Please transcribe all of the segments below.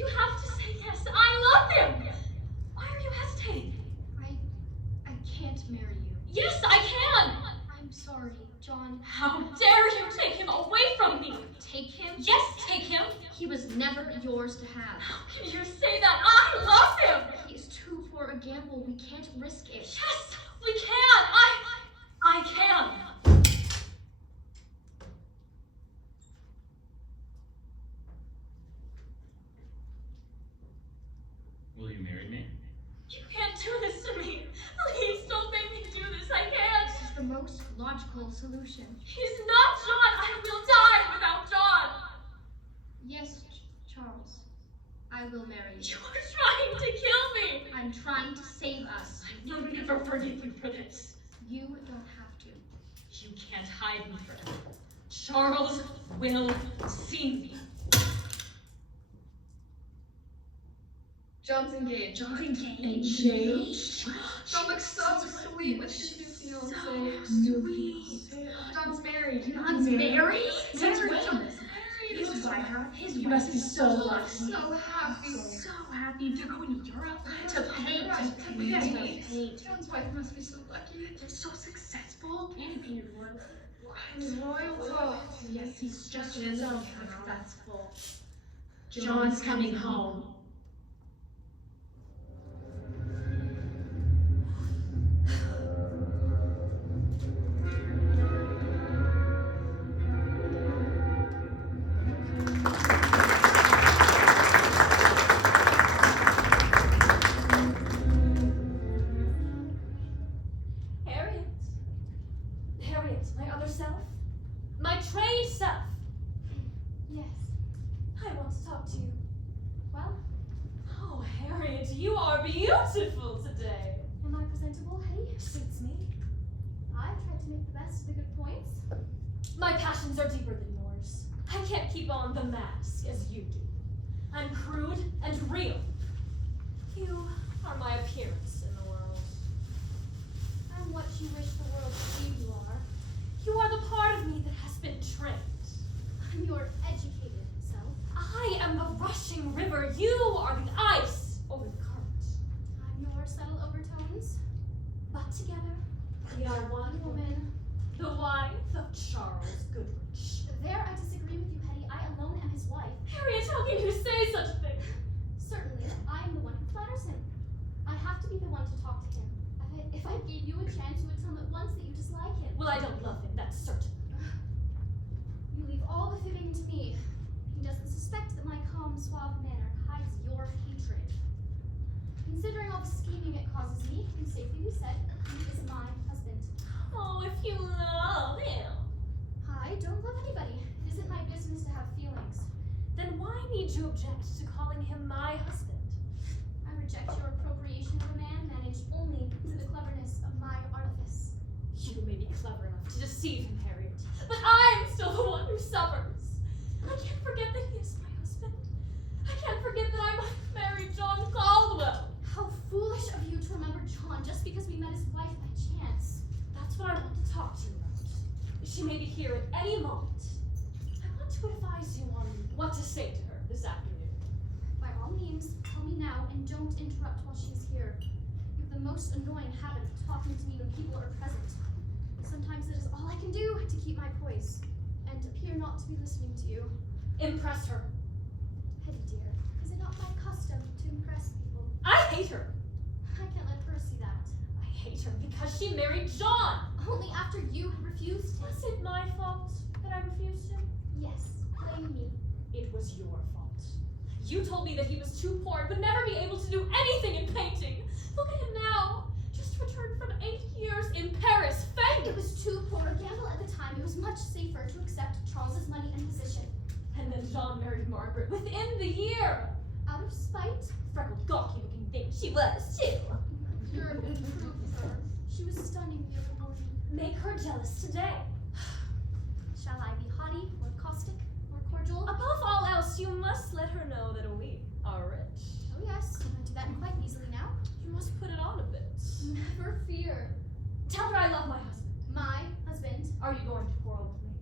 You have to say yes. I love him. Why are you hesitating? I can't marry you. Yes, I can. I'm sorry, John. How dare you take him away from me? Take him? Yes, take him. He was never yours to have. How can you say that? I love him. He's too poor a gamble. We can't risk it. Yes, we can. I can. Will you marry me? You can't do this to me. Please don't make me do this. I can't. This is the most logical solution. He's not John. I will die without John. Yes, Charles. I will marry you. You are trying to kill me. I'm trying to save us. I will never forgive you for this. You don't have to. You can't hide me forever. Charles will see me. John's engaged. John's engaged? John looks so sweet with his new fiance. So sweet. John's married. John's married? Since when? His wife. You must be so lucky. So happy. So happy. They're going to Europe to paint. John's wife must be so lucky. They're so successful. And painted royalty. He's royal. Oh, Yes, he's just So successful. John's coming home. Harriet, my other self? My trade self? Yes. I want to talk to you. Well, Oh, Harriet, you are beautiful today. am I presentable, Hetty? Suits me. I tried to make the best of the good points. My passions are deeper than yours. I can't keep on the mask as you do. I'm crude and real. You are my appearance in the world. I'm what you wish the world believed you are. You are the part of me that has been trained. I'm your educated self. I am the rushing river. You are the ice over the current. I'm your subtle overtones. But together, we are one woman, the wife of Charles Goodrich. There I disagree with you, Hetty. I alone am his wife. Harriet, how can you say such a thing? Certainly, I am the one who flatters him. I have to be the one to talk to him. If I gave you a chance, you would tell him at once that you dislike him. Well, I don't love him, that's certain. You leave all the fibbing to me. He doesn't suspect that my calm, suave manner hides your hatred. Considering all the scheming it causes me, can safely be said he is my husband. Oh, if you love him. I don't love anybody. It isn't my business to have feelings. Then why need you object to calling him my husband? I reject your appropriation of a man managed only through the cleverness of my artifice. You may be clever enough to deceive him, Harriet, but I'm still the one who suffers. I can't forget that he is my husband. I can't forget that I might have married John Caldwell. How foolish of you to remember John just because we met his wife by chance. That's what I want to talk to you about. She may be here at any moment. I want to advise you on what to say to her this afternoon. By all means, tell me now and don't interrupt while she is here. You have the most annoying habit of talking to me when people are present. Sometimes it is all I can do to keep my poise and appear not to be listening to you. Impress her. Hetty dear, is it not my custom to impress people? I hate her. I can't let her see that. I hate her because she married John. Only after you had refused him. Was it my fault that I refused him? Yes, blame me. It was your fault. You told me that he was too poor and would never be able to do anything in painting. Look at him now. Just returned from 8 years in Paris, famous. It was too poor a gamble at the time. It was much safer to accept Charles's money and position. And then John married Margaret within the year. Out of spite, Freckled, gawky-looking thing she was, too. you're a good proof of her. She was stunning the other morning. Make her jealous today. Shall I be haughty or caustic or cordial? Above all else, you must let her know that we are rich. Oh yes, I do that quite easily now. You must put it on a bit. Never fear. Tell her I love my husband. My husband. Are you going to quarrel with me?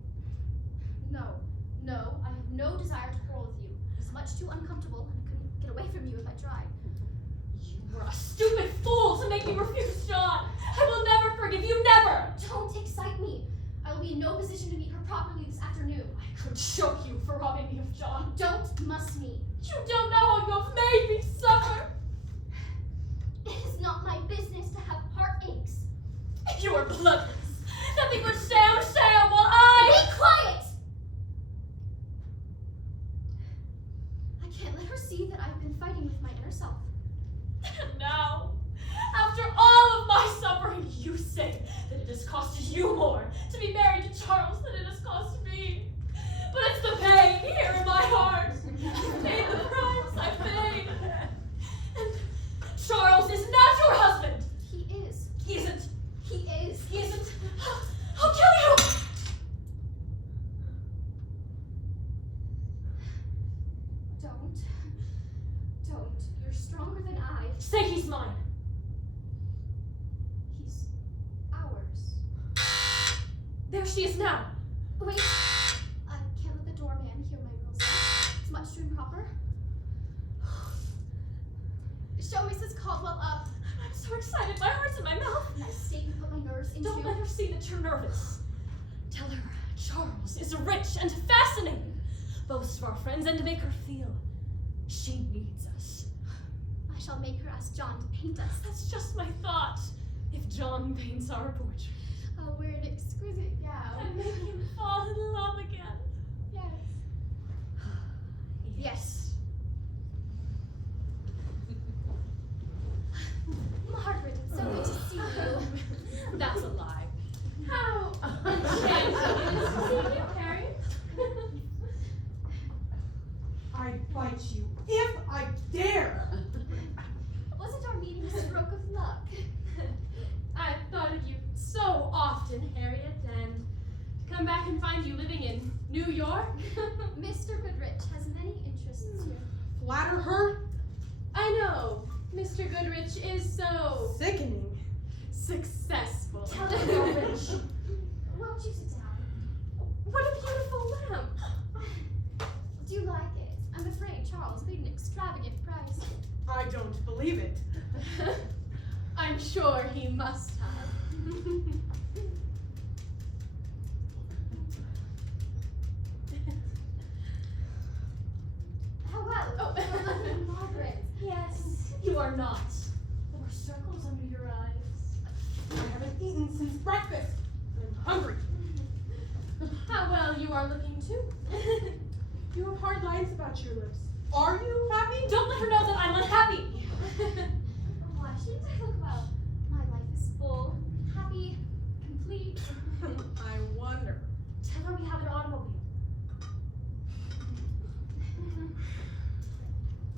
No, I have no desire to quarrel with you. It's much too uncomfortable and dry. You were a stupid fool to make me refuse John. I will never forgive you, never. Don't excite me. I will be in no position to meet her properly this afternoon. I could choke you for robbing me of John. Don't muss me. You don't know how you have made me suffer. It is not my business to have heartaches. You are bloodless. Nothing but sham while I... Be quiet! I can't let her see that I've been fighting with my inner self. And now, after all of my suffering, you say that it has costed you more to be married to Charles than it has cost me. But it's the pain here in my heart. I've paid the price I've paid. And Charles is not your husband. He is. He isn't. He is. He isn't. I'll kill you. Don't. You're stronger than I. Say he's mine. He's ours. There she is now. Wait. I can't let the doorman hear my real self. It's much too improper. Show Mrs. Caldwell up. I'm so excited. My heart's in my mouth. In that state you put my nerves into. Don't let her see that you're nervous. Tell her Charles is rich and fascinating. Boast of our friends and to make her feel she needs us. I shall make her ask John to paint us. That's just my thought. If John paints our portrait. Oh, we're an exquisite gal. And make him fall in love again. Yes. Yes. Margaret, it's so good to see you. That's a lie. How enchanting it is to see you, Harry. I'd fight you if I dare. Wasn't our meeting a stroke of luck? I've thought of you so often, Harriet, and to come back and find you living in New York. Mr. Goodrich has many interests here. Flatter her? I know. Mr. Goodrich is so Sickening. successful. Tell him you're rich. Won't you sit down? What a beautiful lamp. Do you like it? I'm afraid Charles paid an extravagant price. I don't believe it. I'm sure he must have. How well? Oh. You're lovely, Margaret. Yes, you are not. There were circles under your eyes. I haven't eaten since breakfast. I'm hungry. How well you are looking too. You have hard lines about your lips. Are you happy? Don't let her know that I'm unhappy. Why shouldn't I look well? My life is full, happy, complete. I wonder. Tell her we have an automobile.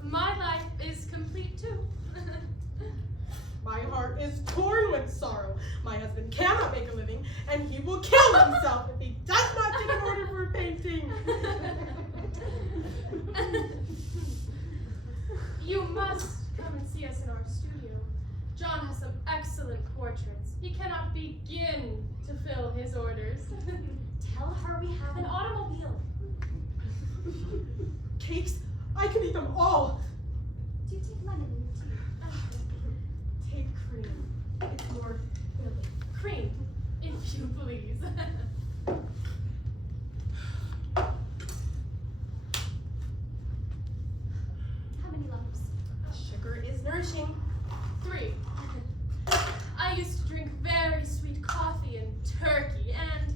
My life is complete too. My heart is torn with sorrow. My husband cannot make a living, and he will kill himself if he does not get an order for a painting. You must come and see us in our studio. John has some excellent portraits. He cannot begin to fill his orders. Tell her we have an automobile. Cakes? I can eat them all. Do you take lemon in your tea? Take cream. It's more filling. Cream, if you please. How many lumps? Sugar is nourishing. 3. I used to drink very sweet coffee and turkey, and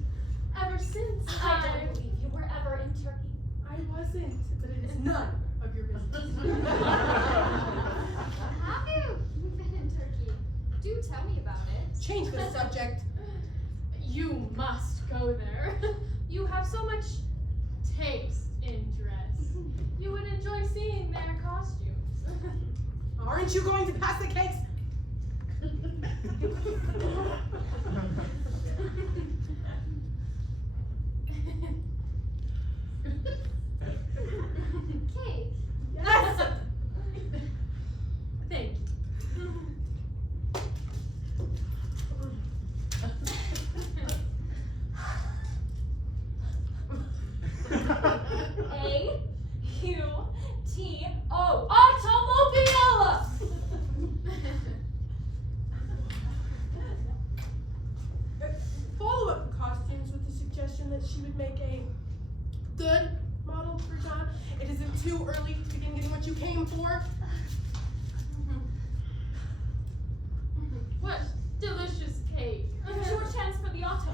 ever since I don't believe you were ever in Turkey. I wasn't, but it is none of your business. Have you been in Turkey? Do tell me about it. Change the subject. You must go there. You have so much taste in dress. You would enjoy seeing their costumes. Aren't you going to pass the cakes? Cake. Yes! Thank you. A-U-T-O. Automobile! good model for John? It isn't too early to begin getting what you came for. What delicious cake. A short chance for the auto.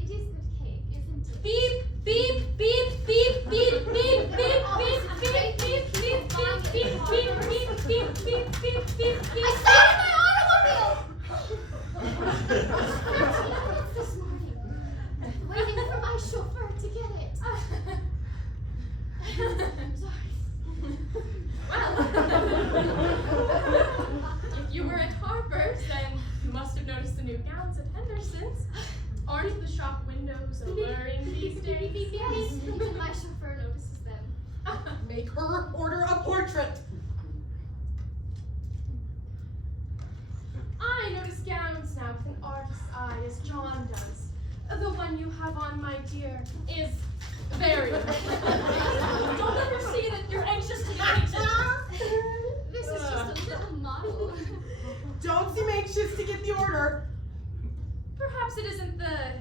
It is good cake, isn't it? Beep, beep, beep, beep, beep, beep, beep, beep, beep, beep, beep, beep, beep, beep, beep, beep, beep, beep, beep. I saw it in my automobile! 13 minutes this morning. Waiting for my chauffeur to get it. Sorry. Well, if you were at Harper's, then you must have noticed the new gowns at Henderson's. Aren't the shop windows alluring these days? Yes, even my chauffeur notices them. Make her order a portrait. I notice gowns now with an artist's eye, as John does. The one you have on, my dear, is very Don't let her see that you're anxious to get it. This is just a little model. Don't seem anxious to get the order. Perhaps it isn't the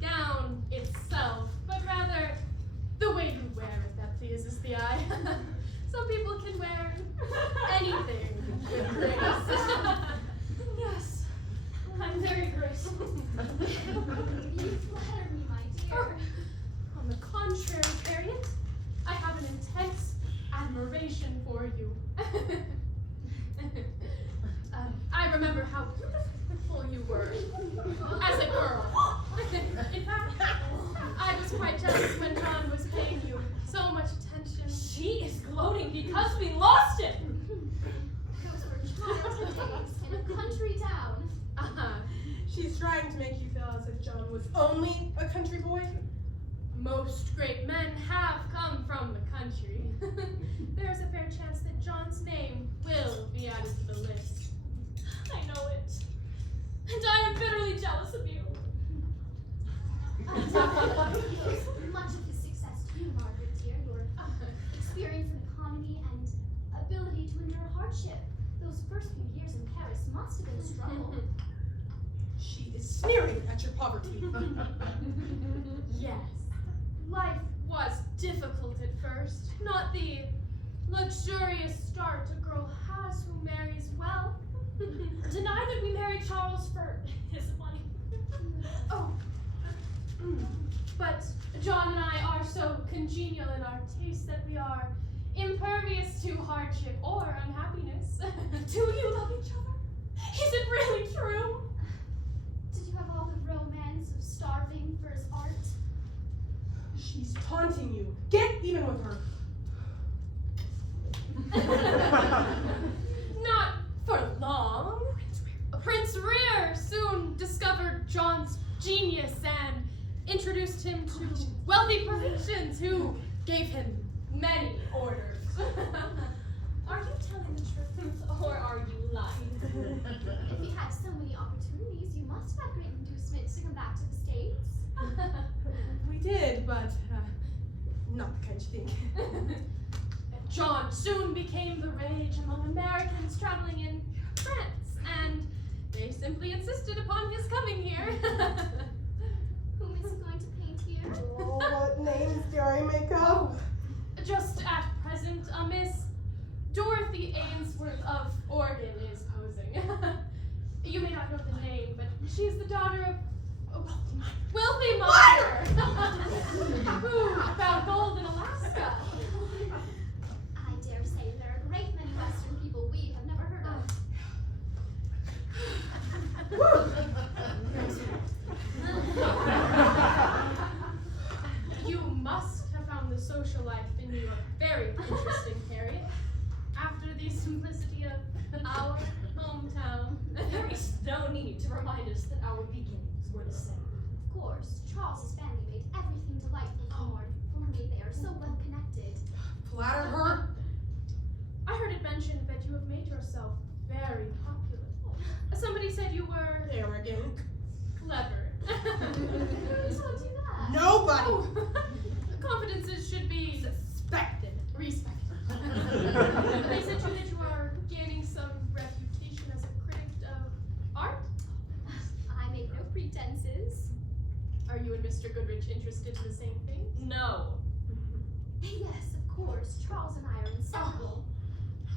gown itself, but rather the way you wear it that pleases the eye. Some people can wear anything with grace. Yes, I'm very graceful. You flatter me, my dear. On the contrary, Harriet, I have an intense admiration for you. I remember how beautiful you were as a girl. In fact, I was quite jealous when John was paying you so much attention. She is gloating because we lost it. Those were childhood days in a country town. She's trying to make you feel as if John was only a country boy. Most great men have come from the country. There's a fair chance that John's name will be added to the list. I know it. And I am bitterly jealous of you. Much of his success too, Margaret, dear. Your experience in economy and ability to endure hardship. Those first few years in Paris must have been a struggle. She is sneering at your poverty. Yes. Life was difficult at first. Not the luxurious start a girl has who marries well. Deny that we married Charles for his money. Oh. But John and I are so congenial in our tastes that we are impervious to hardship or unhappiness. Do you love each other? Is it really true? Did you have all the romance of starving for his art? She's taunting you. Get even with her. Not for long. Prince Rear soon discovered John's genius and introduced him to wealthy Parisians who gave him many orders. Are you telling the truth or are you lying? If you had so many opportunities, you must have great inducement to come back to the States. We did, but not the kind you think. John soon became the rage among Americans traveling in France, and they simply insisted upon his coming here. Whom is he going to paint here? Oh, what names do I make up? Just at present, a Miss Dorothy Ainsworth of Oregon is posing. You may not know the name, but she's the daughter of a wealthy miner who found gold in Alaska. I dare say there are a great many Western people we have never heard of. You must have found the social life in New York very interesting, Harriet. After the simplicity of our hometown. There is no need to remind us that our beginnings were the same. Of course, Charles's family made everything delightful for me. They are so well connected. Flatter her? I heard it mentioned that you have made yourself very popular. Somebody said you were Arrogant. clever. Who told you that? Nobody. Oh, confidences should be Suspected. respected. They said to you that you are gaining some reputation as a critic of art. I make no pretenses. Are you and Mr. Goodrich Goodrich interested in the same thing? No. Yes, of course. Charles and I are inseparable.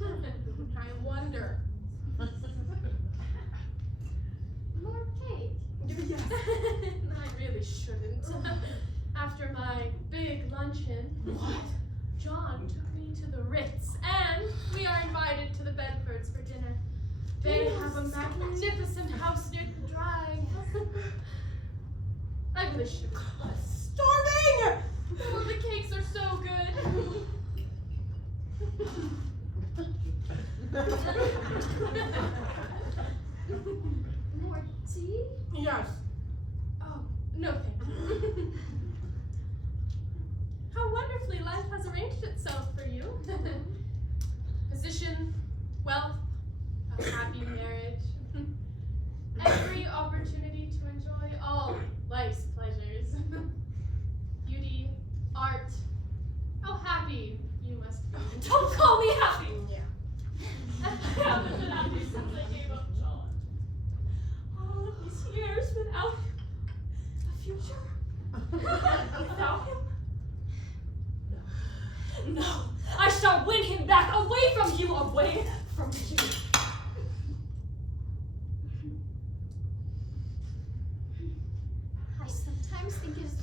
I wonder. More cake. Yes. I really shouldn't. After my big luncheon, What? John took me to the Ritz, and we are invited to the Bedfords for dinner. They have a magnificent house near the drive. I really should. Starving! Oh, the cakes are so good. More tea? Yes. Oh, no thank you. How wonderfully life has arranged itself for you. Position, wealth, a happy marriage, every opportunity to enjoy all life's pleasures. Beauty, art, how happy you must be. Don't call me happy! Yeah. I haven't been happy since I gave up John. All of these years without him. A future? Without him? No. No. I shall win him back away from you, away from you. I sometimes think it is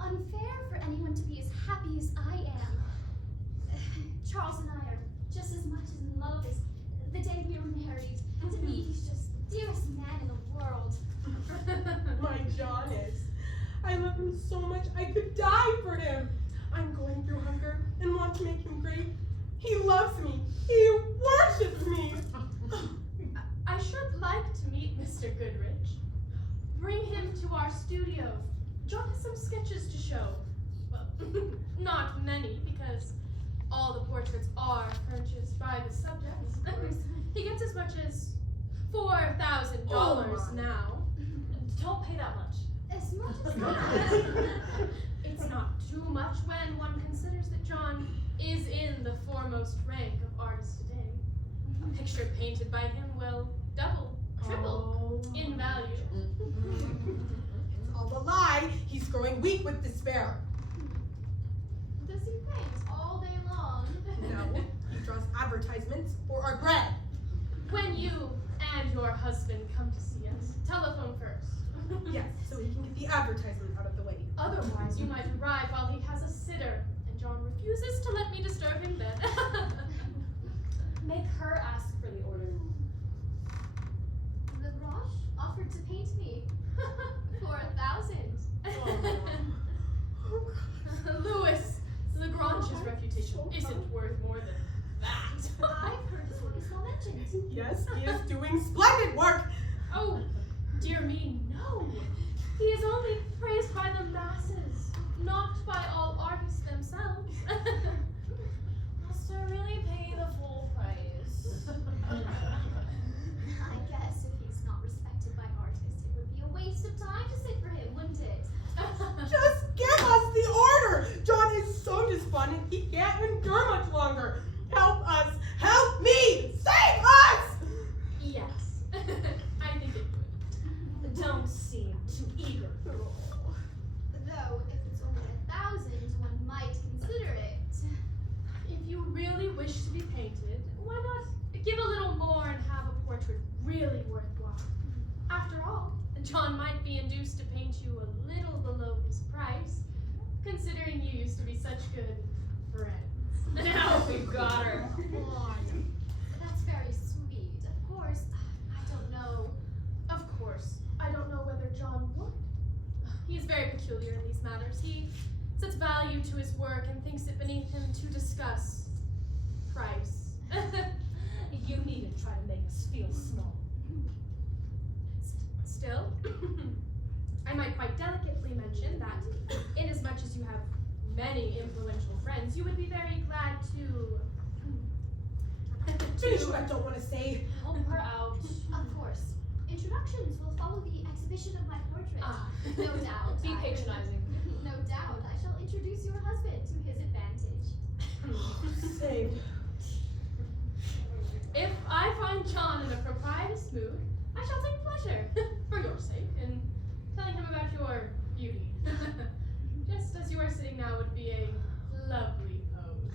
unfair for anyone to be as happy as I am. Charles and I are just as much in love as the day we were married. To me, he's just the dearest man in the world. My John is. I love him so much I could die for him. I'm going through hunger and want to make him great. He loves me. He worships me. I should like to meet Mr. Goodrich. Bring him to our studio. John has some sketches to show. Well, not many, because all the portraits are purchased by the subjects. He gets as much as $4,000 Oh my. now. Don't pay that much. As much as that. It's not too much when one considers that John is in the foremost rank of artists today. A picture painted by him will double, triple in value. It's all a lie. He's growing weak with despair. Does he paint all day long? No, he draws advertisements for our bread. When you and your husband come to see us, telephone first. Yes, so he can get the advertisement out of the way. Otherwise, you might arrive while he has a sitter, and John refuses to let me disturb him then. Make her ask for the order. The Roche offered to paint me for 1,000. Louis Lagrange's reputation isn't worth more than that. I've heard his work is well mentioned. Yes, he is doing splendid work. Oh, dear me, no. He is only praised by the masses, not by all artists themselves. Must I really pay the full price? I guess if he's not respected by artists, it would be a waste of time to sit for him, wouldn't it? Just give us the order. John is so despondent he can't endure much longer. Help us. Help me. Save us. Yes, I think it would. Don't seem too eager. Though, if it's only 1,000, one might consider it. If you really wish to be painted, why not give a little more and have a portrait really worthwhile? After all, John might be induced to paint you a little below his price, considering you used to be such good friends. Now we've got her. That's very sweet. Of course, I don't know. Of course, I don't know whether John would. He is very peculiar in these matters. He sets value to his work and thinks it beneath him to discuss price. You needn't try to make us feel small. Still, I might quite delicately mention that, inasmuch as you have many influential friends, you would be very glad to. Finish what I don't want to say. Help her out. Of course. Introductions will follow the exhibition of my portrait. Ah. No doubt. Be patronizing. No doubt. I shall introduce your husband to his advantage. Saved. If I find John in a propitious mood, I shall take pleasure, for your sake, in telling him about your beauty. just as you are sitting now would be a lovely pose.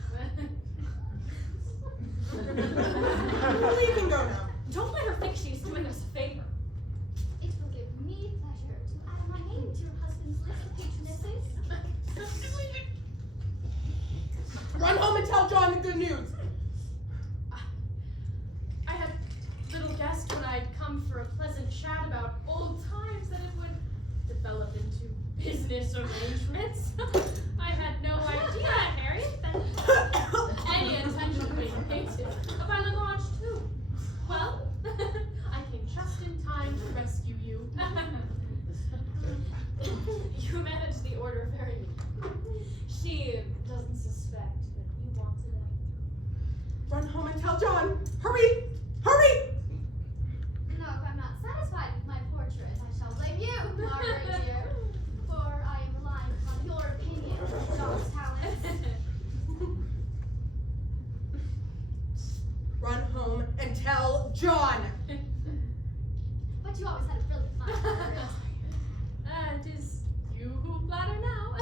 We can go now. Don't let her think she's doing us a favor. It will give me pleasure to add my name to your husband's list of patronesses. Run home and tell John the good news. I had little guessed when I'd come for a pleasant chat about old times that it would develop into business arrangements. I had no idea, Harriet, that any intention of being painted by Lagrange too. Well, I came just in time to rescue you. You managed the order very well. She doesn't suspect that you wanted it. Run home and tell John. Hurry! Hurry! No, if I'm not satisfied with my portrait, I shall blame you, Margaret dear, for I am relying upon your opinion of John's talents. Run home and tell John. But you always had a brilliant mind, Margaret. It is you who flatter now.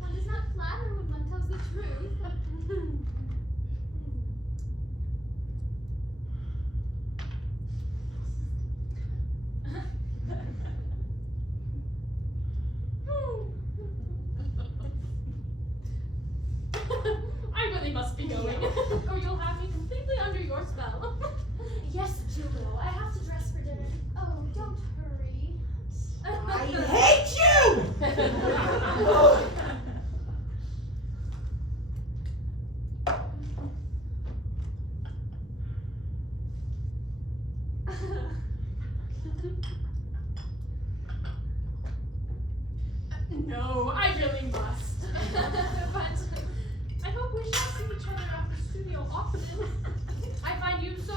One does not flatter when one tells the truth. I really must be going, or you'll have me completely under your spell. Yes, Juno, I have to dress for dinner. Oh, don't hurry. I hate you! No, I really must. But I hope we shall see each other at the studio often. I find you so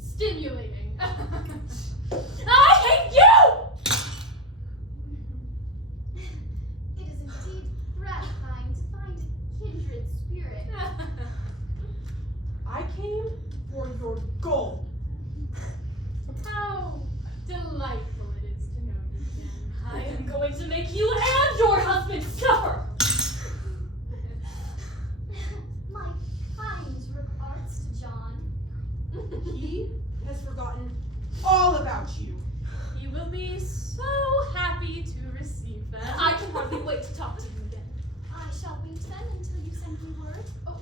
stimulating. I hate you! It is indeed gratifying to find a kindred spirit. I came for your gold. How delightful it is to know you again. I am going to make you and your husband suffer! My kind regards to John. He has forgotten all about you. He will be so happy to receive them. I can hardly wait to talk to you again. I shall wait then until you send me word. Oh,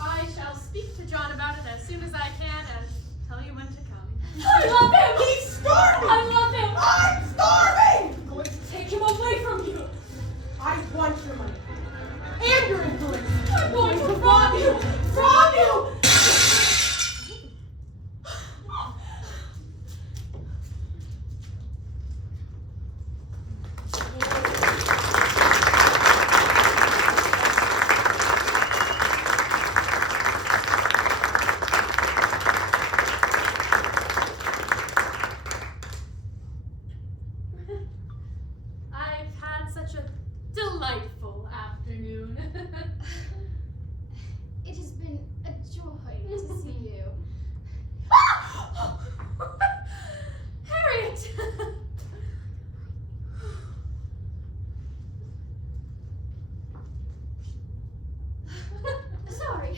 I shall speak to John about it as soon as I can and tell you when to come. I love him! He's starving! I love him! I'm starving! I'm going to take him away from you! I want your money. And your influence. I'm going to rob you! Rob you! I've had such a delightful afternoon. It has been a joy to see you. Harriet! Sorry.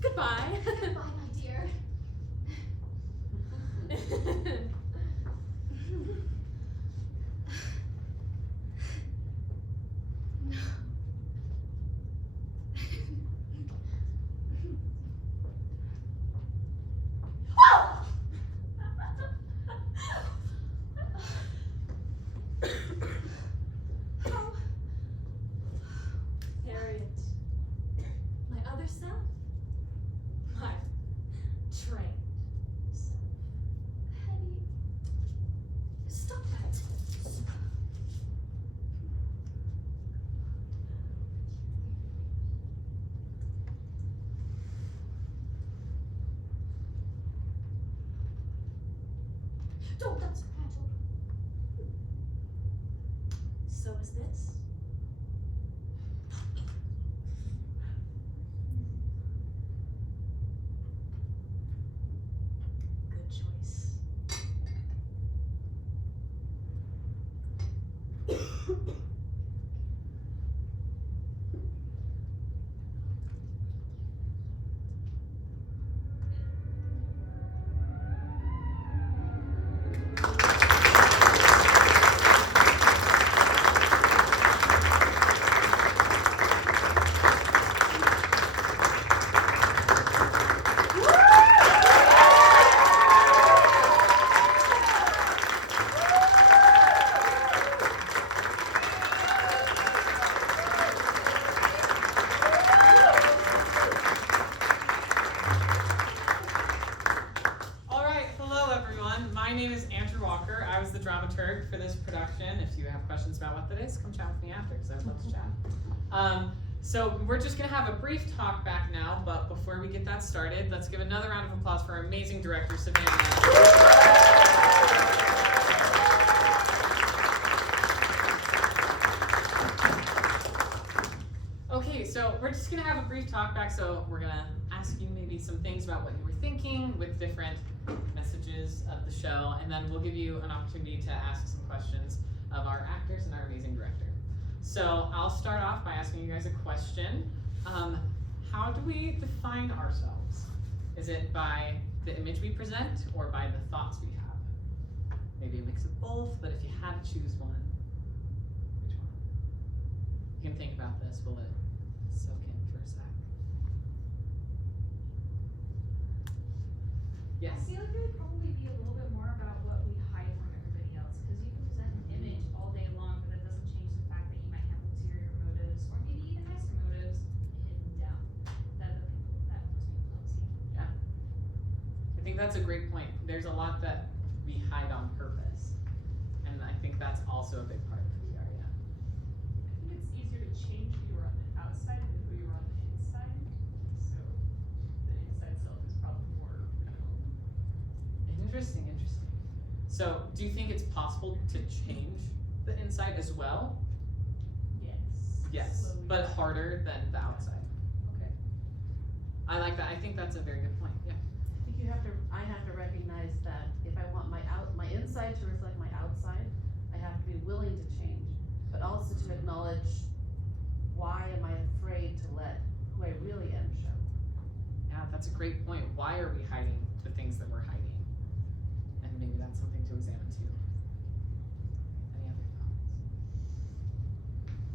Goodbye. Goodbye, my dear. No. Harriet, my other self, my trained self. Hetty. Stop that. Don't, that's fragile. So is this. have questions about what that is, come chat with me after, because I'd love to chat. So we're just gonna have a brief talk back now, but before we get that started, let's give another round of applause for our amazing director, Savannah. Okay, so we're just gonna have a brief talk back, so we're gonna ask you maybe some things about what you were thinking with different messages of the show, and then we'll give you an opportunity to ask some questions of our actors and our amazing director. So I'll start off by asking you guys a question. How do we define ourselves? Is it by the image we present or by the thoughts we have? Maybe a mix of both, but if you had to choose one, which one? You can think about this, we'll let it soak in for a sec. Yes? I feel like it would probably be a little bit more about what we hide from everybody else, because you can present an image all day long, but that doesn't change the fact that you might have ulterior motives, or maybe even nicer motives, hidden down that most people don't see. Yeah. I think that's a great point. There's a lot that we hide on purpose, and I think that's also a big part of who we are, yeah. I think it's easier to change who you are on the outside than who you are on the inside. So the inside self is probably more real. Interesting, interesting. So, do you think it's possible to change the inside as well? Yes. Yes, Slowly. but harder than the outside. Okay. I like that. I think that's a very good point. Yeah. I think I have to recognize that if I want my inside to reflect my outside, I have to be willing to change, but also to acknowledge why am I afraid to let who I really am show. Yeah, that's a great point. Why are we hiding the things that we're hiding? And maybe that's something to examine too. Any other thoughts?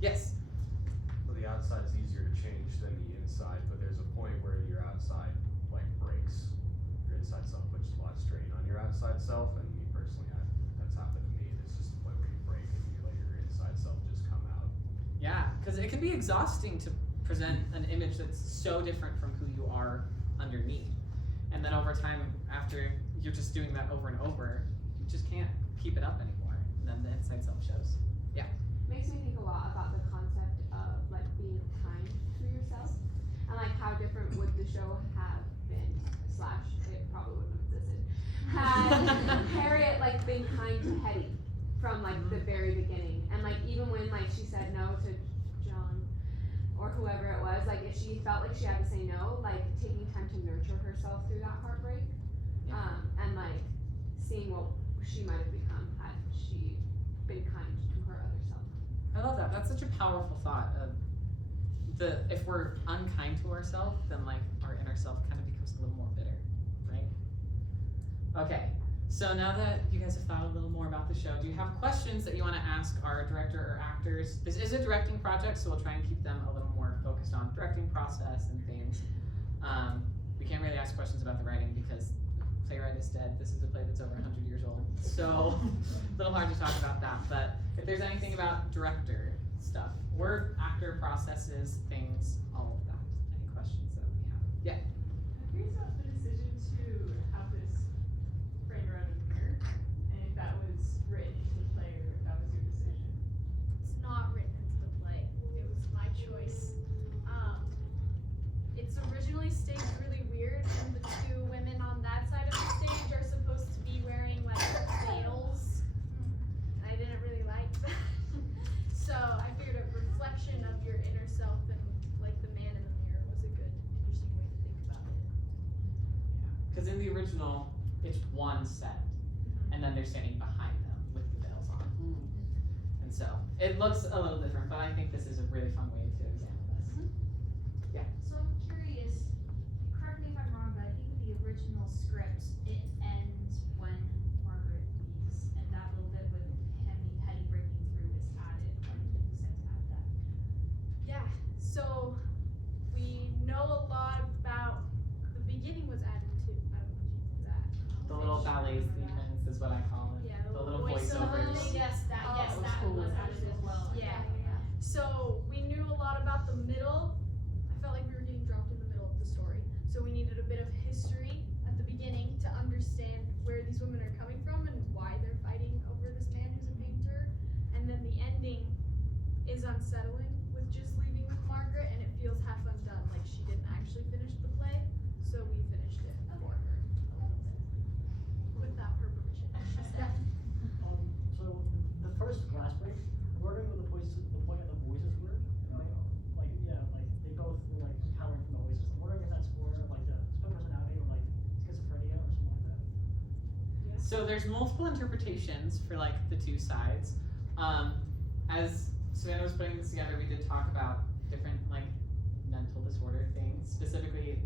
Yes. Well, the outside is easier to change than the inside, but there's a point where your outside breaks. Your inside self puts a lot of strain on your outside self, and me personally, that's happened to me. It's just the point where you break and you let your inside self just come out. Yeah, because it can be exhausting to present an image that's so different from who you are underneath. And then over time, after you're just doing that over and over, you just can't keep it up anymore. And then the inside self shows. Yeah. Makes me think a lot about the concept of being kind to yourself, and how different would the show have been, / it probably wouldn't have existed, had Harriet been kind to Hetty from the very beginning, and even when she said no to John or whoever it was, if she felt like she had to say no, taking time to nurture herself through that heartbreak, and seeing what she might have become had she been kind to her other self. I love that. That's such a powerful thought of if we're unkind to ourselves, then our inner self kind of becomes a little more bitter, right? Okay, so now that you guys have thought a little more about the show, do you have questions that you want to ask our director or actors? This is a directing project, so we'll try and keep them a little more focused on directing process and things. We can't really ask questions about the writing because the playwright is dead. This is a play that's over 100 years old, so a little hard to talk about that. But if there's anything about director stuff, or actor processes, things, all of that. Any questions that we have? Yeah. I'm curious about the decision to have this framed around a mirror, and if that was written into the play or if that was your decision. It's not written into the play. It was my choice. It's originally staged really weird, and the two women on that side of the stage are supposed to be wearing veils. And I didn't really like that. So I figured a reflection of your inner self and the man in the mirror was a good, interesting way to think about it. Because in the original, it's one set, and then they're standing behind them with the veils on. And so it looks a little different, but I think this is a really fun way to examine this. Yeah. So I'm curious, correct me if I'm wrong, but I think with the original script, it ends when Margaret leaves, and that little bit with Hetty breaking through is added. Why did you decide to add that? Yeah, so we know a lot about, the beginning was added too. I don't know if you knew that. The little ballet sequence is what I call it. Yeah, the little voiceover voiceovers. thing. Yes, that was added as well. Yeah. So we knew a lot about the middle. I felt like we were getting dropped in the middle of the story. So we needed a bit of history at the beginning to understand where these women are coming from and why they're fighting over this man who's a painter. And then the is unsettling with just leaving with Margaret, and it feels half undone, like she didn't actually finish the play, so we finished it for her a little bit. Without her permission, she said. So the first glass break, I'm wondering what the point of the voices were. Like they both were like empowering from the voices. I'm wondering if that's more of like the split personality or like schizophrenia or something like that. So there's multiple interpretations for like the two sides. As Savannah was putting this together, we did talk about different like mental disorder things, specifically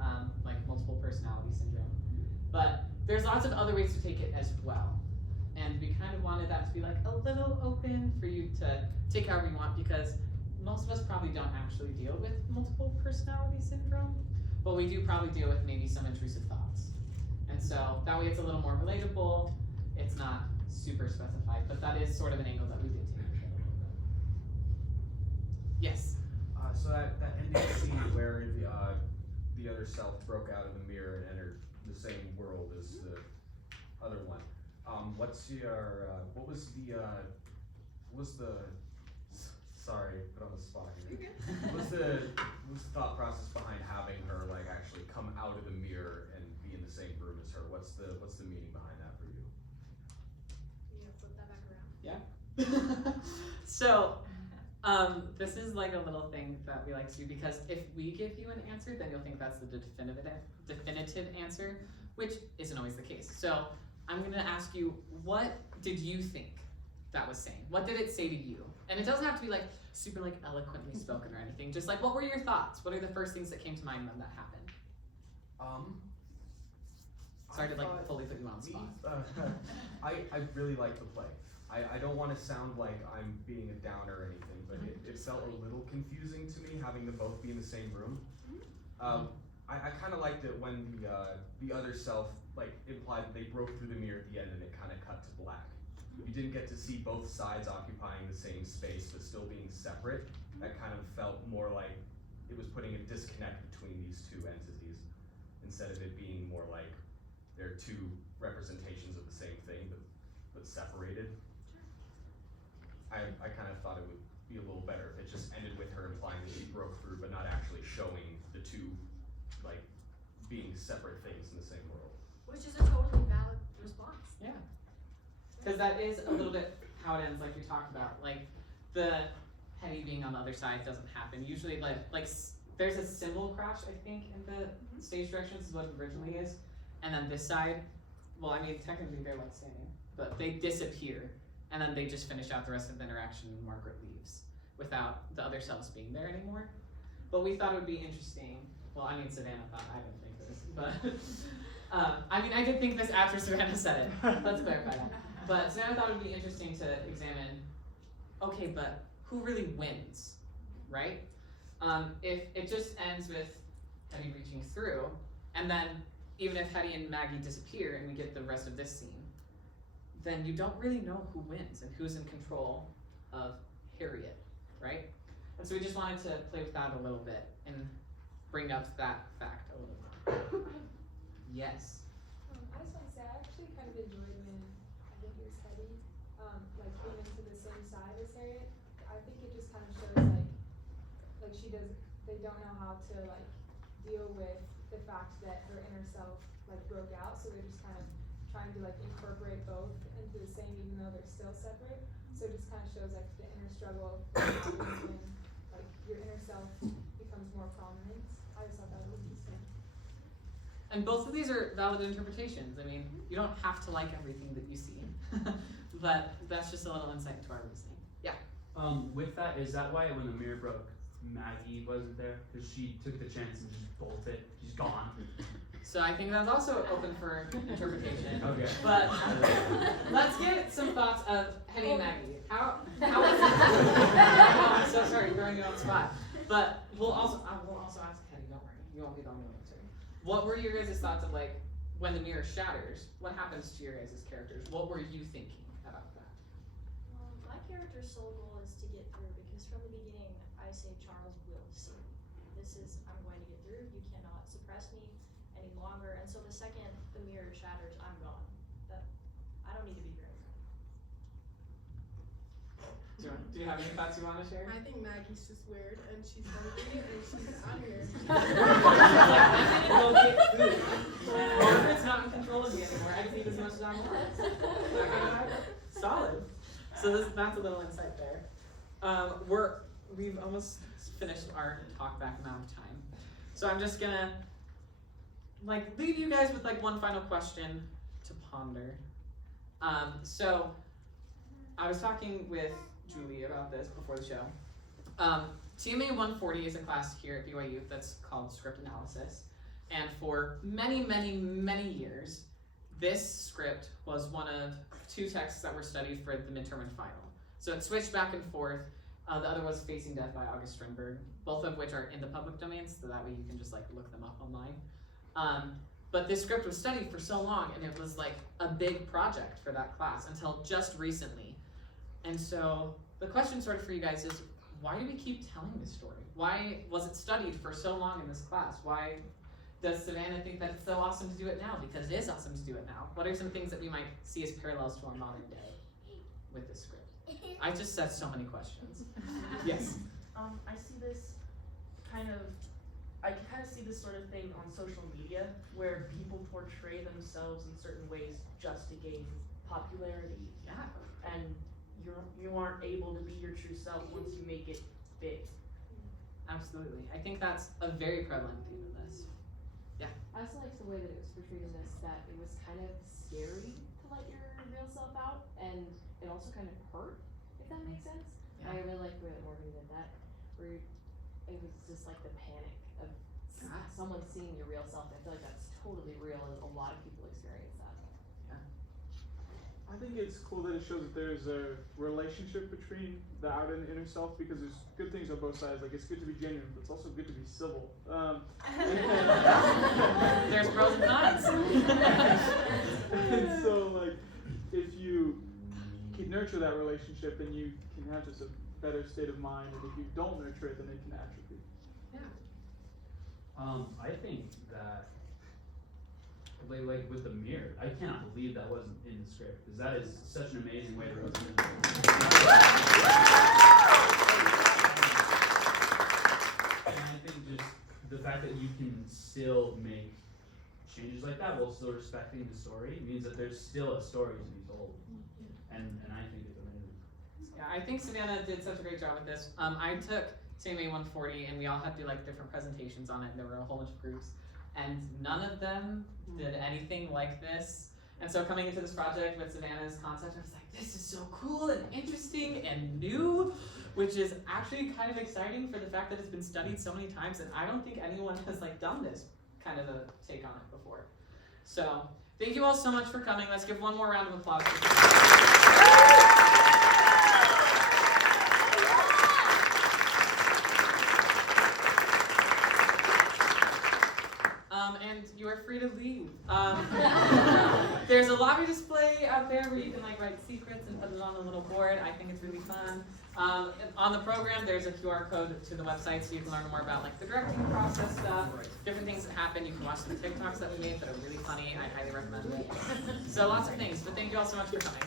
like multiple personality syndrome. But there's lots of other ways to take it as well. And we kind of wanted that to be like a little open for you to take however you want, because most of us probably don't actually deal with multiple personality syndrome, but we do probably deal with maybe some intrusive thoughts. And so that way it's a little more relatable. It's not super specified, but that is sort of an angle that we did take. Yes? So that ending scene where the other self broke out of the mirror and entered the same world as the other one. What was the sorry, put on the spot here. What's the thought process behind having her like actually come out of the mirror and be in the same room as her? What's the meaning behind that for you? You gonna flip that back around? Yeah. So, this is like a little thing that we like to do, because if we give you an answer, then you'll think that's the definitive answer, which isn't always the case. So, I'm gonna ask you, what did you think that was saying? What did it say to you? And it doesn't have to be like super like eloquently spoken or anything. Just like, what were your thoughts? What are the first things that came to mind when that happened? Sorry to like fully put you on the spot. I really like the play. I don't want to sound like I'm being a downer or anything, but it felt a little confusing to me having them both be in the same room. I kind of liked it when the other self like implied that they broke through the mirror at the end and it kind of cut to black. You didn't get to see both sides occupying the same space but still being separate. That kind of felt more like it was putting a disconnect between these two entities instead of it being more like they're two representations of the same thing but separated. I kind of thought it would be a little better if it just ended with her implying that she broke through but not actually showing the two like being separate things in the same world. Which is a totally valid response. Yeah. Because that is a little bit how it ends, like we talked about. Like, the Hetty being on the other side doesn't happen. Usually, like there's a symbol crash, I think, in the stage directions is what it originally is. And then this side, well, I mean, technically they're like standing, but they disappear. And then they just finish out the rest of the interaction and Margaret leaves without the other selves being there anymore. But we thought it would be interesting. Well, I mean, Savannah thought, I didn't think this, but I mean, I did think this after Savannah said it. Let's clarify that. But Savannah thought it would be interesting to examine, okay, but who really wins, right? If it just ends with Hetty reaching through, and then even if Hetty and Maggie disappear and we get the rest of this scene, then you don't really know who wins and who's in control of Harriet, right? And so we just wanted to play with that a little bit and bring up that fact a little more. Yes? I just want to say, I actually kind of enjoyed when, I think it was Hetty, like came into the same side as Harriet. I think it just kind of shows like they don't know how to like deal with the fact that her inner self like broke out, so they're just kind of trying to like incorporate both into the same even though they're still separate. So it just kind of shows like the inner struggle that happens when like your inner self becomes more prominent. I just thought that was interesting. And both of these are valid interpretations. I mean, you don't have to like everything that you see, but that's just a little insight into our reasoning. Yeah? With that, is that why when the mirror broke, Maggie wasn't there? Because she took the chance and just bolted. She's gone. So I think that's also open for interpretation. Okay. But let's get some thoughts of Hetty and Maggie. How was it? I know, I'm so sorry, throwing you on the spot. But we'll also ask Hetty, don't worry. You won't be the only one answering. What were your guys' thoughts of like when the mirror shatters, what happens to your guys' characters? What were you thinking about that? My character's sole goal is to get through, because from the beginning I say Charles will see. This is, I'm going to get through, you cannot suppress me any longer, and so the second the mirror shatters, I'm gone. I don't need to be very Do you have any thoughts you want to share? I think Maggie's just weird and she's hungry and she's out of here. Go get food. Margaret's not in control of me anymore. I can eat as much as I want. Solid. So that's a little insight there. We've almost finished our talk back amount of time. So I'm just gonna leave you guys with one final question to ponder. So I was talking with Julie about this before the show. TMA 140 is a class here at BYU that's called script analysis. And for many, many, many years, this script was one of 2 texts that were studied for the midterm and final. So it switched back and forth. The other was Facing Death by August Strindberg, both of which are in the public domain, so that way you can just look them up online. But this script was studied for so long, and it was a big project for that class until just recently. And so the question sort of for you guys is, why do we keep telling this story? Why was it studied for so long in this class? Why does Savannah think that it's so awesome to do it now? Because it is awesome to do it now. What are some things that we might see as parallels to our modern day with this script? I just said so many questions. Yes? I see this I can kind of see this sort of thing on social media where people portray themselves in certain ways just to gain popularity. Yeah. And you aren't able to be your true self once you make it big. Absolutely. I think that's a very prevalent theme in this. Yeah. I also liked the way that it was portrayed in this, that it was kind of scary to let your real self out, and it also kind of hurt, if that makes sense. Yeah. I really liked the way that Morgan did that, where it was just the panic of someone seeing your real self. I feel like that's totally real, and a lot of people experience that. I think it's cool that it shows that there's a relationship between the outer and the inner self, because there's good things on both sides. It's good to be genuine, but it's also good to be civil. There's pros and cons. And so, if you can nurture that relationship, then you can have just a better state of mind. And if you don't nurture it, then it can atrophy. I think that with the mirror, I cannot believe that wasn't in the script, because that is such an amazing way to represent it. And I think just the fact that you can still make changes like that while still respecting the story means that there's still a story to be told. And I think it's amazing. Yeah, I think Savannah did such a great job with this. I took TMA 140 and we all had to do different presentations on it, and there were a whole bunch of groups. And none of them did anything like this. And so coming into this project with Savannah's concept, I was like, this is so cool and interesting and new, which is actually kind of exciting for the fact that it's been studied so many times, and I don't think anyone has done this kind of a take on it before. So thank you all so much for coming. Let's give one more round of applause. And you are free to leave. There's a lobby display out there where you can write secrets and put it on a little board. I think it's really fun. On the program, there's a QR code to the website, so you can learn more about the directing process stuff, different things that happen. You can watch some TikToks that we made that are really funny. I highly recommend it. So lots of things, but thank you all so much for coming.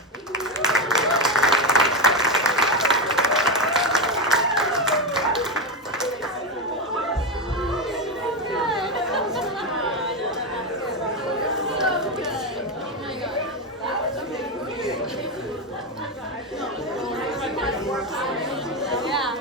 Yeah.